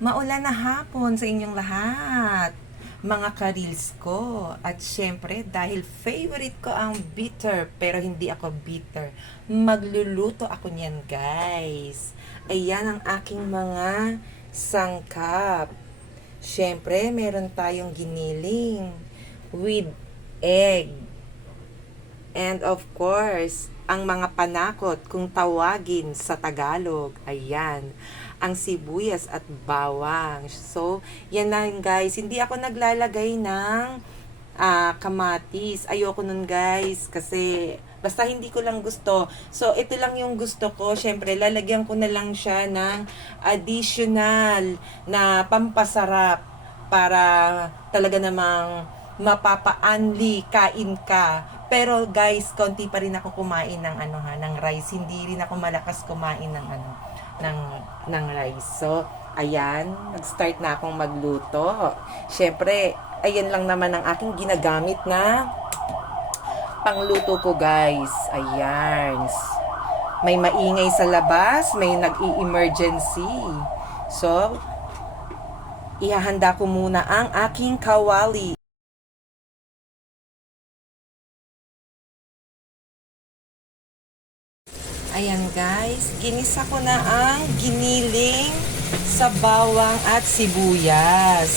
Maulan na hapon sa inyong lahat, mga ka-reels ko. At syempre, dahil favorite ko ang bitter, pero hindi ako bitter, magluluto ako niyan, guys. Ayan ang aking mga sangkap. Syempre, meron tayong giniling with egg. And of course, ang mga panakot kung tawagin sa Tagalog, ayan, ang sibuyas at bawang. So, yan lang guys, hindi ako naglalagay ng kamatis. Ayoko nun guys, kasi basta hindi ko lang gusto. So, ito lang yung gusto ko. Syempre, lalagyan ko na lang siya ng additional na pampasarap para talaga namang mapapa-unli, kain ka. Pero guys, konti pa rin ako kumain ng ng rice. Hindi rin ako malakas kumain ng ng rice. So, ayan, nag-start na akong magluto. Syempre, ayan lang naman ang aking ginagamit na pangluto ko, guys. Ayan. May maingay sa labas, may nag-i-emergency. So, ihahanda ko muna ang aking kawali. Ayan guys, ginisa ko na ang giniling sa bawang at sibuyas.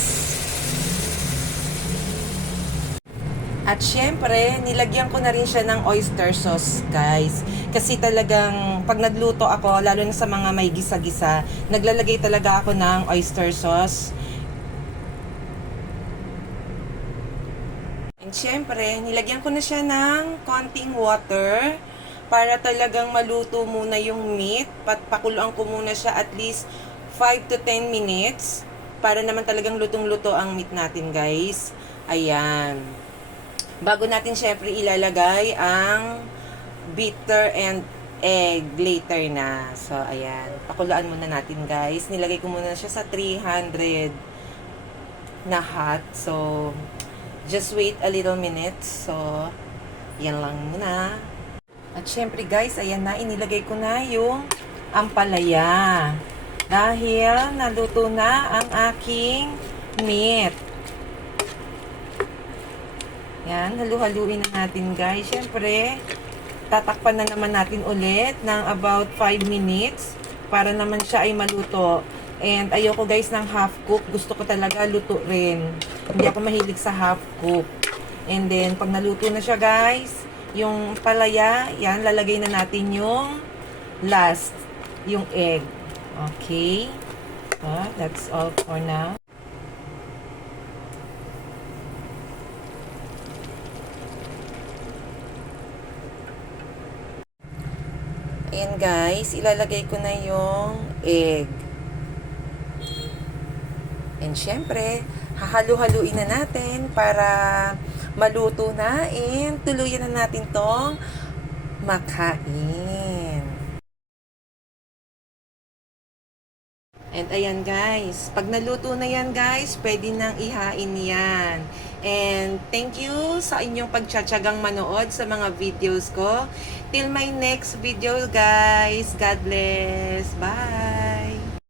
At syempre, nilagyan ko na rin siya ng oyster sauce, guys. Kasi talagang, pag nagluto ako, lalo na sa mga may gisa-gisa, naglalagay talaga ako ng oyster sauce. And syempre, nilagyan ko na siya ng konting water para talagang maluto muna yung meat. Pakuluan ko muna siya at least 5 to 10 minutes para naman talagang lutong-luto ang meat natin, guys. Ayan. Bago natin syempre ilalagay ang bitter and egg later na. So, ayan. Pakuluan muna natin, guys. Nilagay ko muna siya sa 300 na hot. So, just wait a little minute. So, yan lang muna. At syempre, guys, ayan na. Inilagay ko na yung ampalaya. Dahil naluto na ang aking meat. Yan, halu-haluin na natin, guys. Siyempre, tatakpan na naman natin ulit ng about 5 minutes para naman siya ay maluto. And ayoko, guys, ng half cook. Gusto ko talaga luto rin. Hindi ako mahilig sa half cook. And then, pag naluto na siya, guys, yung palaya, yan, lalagay na natin yung last, yung egg. Okay? So, that's all for now. Ayan guys, ilalagay ko na yung egg. And syempre, hahalu-haluin na natin para maluto na and tuluyan na natin tong makain. And ayan guys, pag naluto na yan guys, pwede nang ihain yan. And thank you sa inyong pagtsatsagang manood sa mga videos ko. Till my next video guys. God bless. Bye!